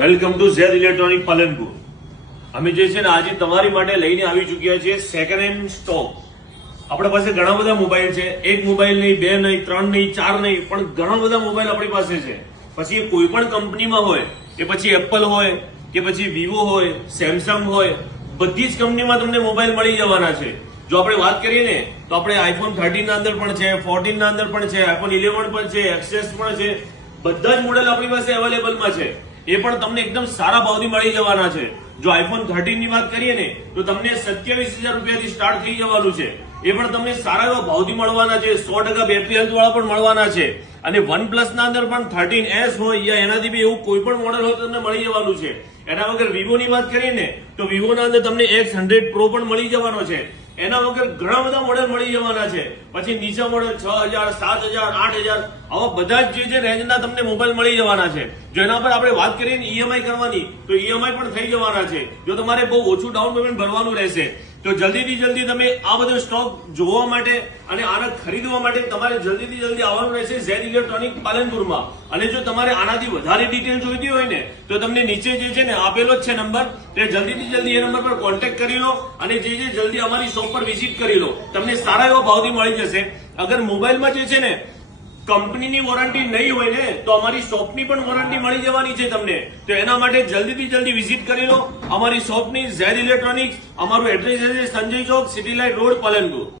Welcome to Z electronic Palanpur. અમે જે છે ને આજે તમારી માટે લઈને આવી ચુક્યા છીએ સેકન્ડ હેન્ડ સ્ટોક. આપણા પાસે ઘણા બધા મોબાઈલ છે, એક મોબાઈલ નહીં, બે નહીં, ત્રણ નહીં, ચાર નહીં, પણ ઘણા બધા મોબાઈલ આપણી પાસે છે. પછી એ કોઈ પણ કંપનીમાં હોય, કે પછી એપલ હોય, કે પછી વિવો હોય, સેમસંગ હોય, બધી જ કંપનીમાં તમને મોબાઈલ મળી જવાના છે. જો આપણે વાત કરીએ ને તો આપણે આઈફોન 13 ના અંદર પણ છે, 14 ના અંદર પણ છે, આઈફોન 11 પણ છે, એક્સેસ પણ છે. બધા જ મોડેલ આપણી પાસે અવેલેબલમાં છે. એ પણ તમને એકદમ સારા ભાવથી મળી જવાના છે. જો આઈફોન 13 ની વાત કરીએ ને તો તમને 27,000 રૂપિયાથી સ્ટાર્ટ થઈ જવાનું છે. એ પણ તમને સારા એવા ભાવથી મળવાના છે. 100% બેટરી હેલ્થ વાળા પણ મળવાના છે. અને OnePlus ના અંદર પણ 13S હોય યા એનાથી બી એવું કોઈ પણ મોડેલ હોય તો તમને મળી જવાનું છે. એના વગર વિવો ની વાત કરીએ ને તો વિવો ના અંદર તમને X100 Pro પણ મળી જવાનો છે. એના વગર ઘણા બધા મોડેલ મળી જવાના છે. પછી નીચા મોડેલ 6,000, 7,000, 8,000 આવા બધા જ જે રેન્જના તમને મોબાઈલ મળી જવાના છે. જો એના પર આપણે વાત કરીએ ઈએમઆઈ કરવાની તો ઈએમઆઈ પણ થઈ જવાના છે. જો તમારે બહુ ઓછું ડાઉન પેમેન્ટ ભરવાનું રહેશે તો જલ્દીથી જલ્દી તમે આ બધો સ્ટોક જોવા માટે અને આને ખરીદવા માટે તમારે જલ્દીથી જલ્દી આવવાનું રહેશે ઝેડ ઇલેક્ટ્રોનિક પાલનપુરમાં. અને જો તમારે આનાથી વધારે ડિટેલ જોઈતી હોય ને તો તમને નીચે જે છે ને આપેલો જ છે નંબર, તે જલ્દીથી જલ્દી એ નંબર પર કોન્ટેક્ટ કરી લો અને જે જલ્દી અમારી શોપ પર વિઝિટ કરી લો. તમને સારા એવા ભાવથી મળી જશે. અગર મોબાઈલમાં જે છે ને કંપનીની વોરંટી નહીં હોય ને તો અમારી શોપની પણ વોરંટી મળી જવાની છે તમને. તો એના માટે જલ્દીથી જલ્દી વિઝિટ કરી લો અમારી શોપની ઝેડ ઇલેક્ટ્રોનિક્સ. અમારું એડ્રેસ છે સંજય ચોક, સિટી લાઇટ રોડ, પાલનપુર.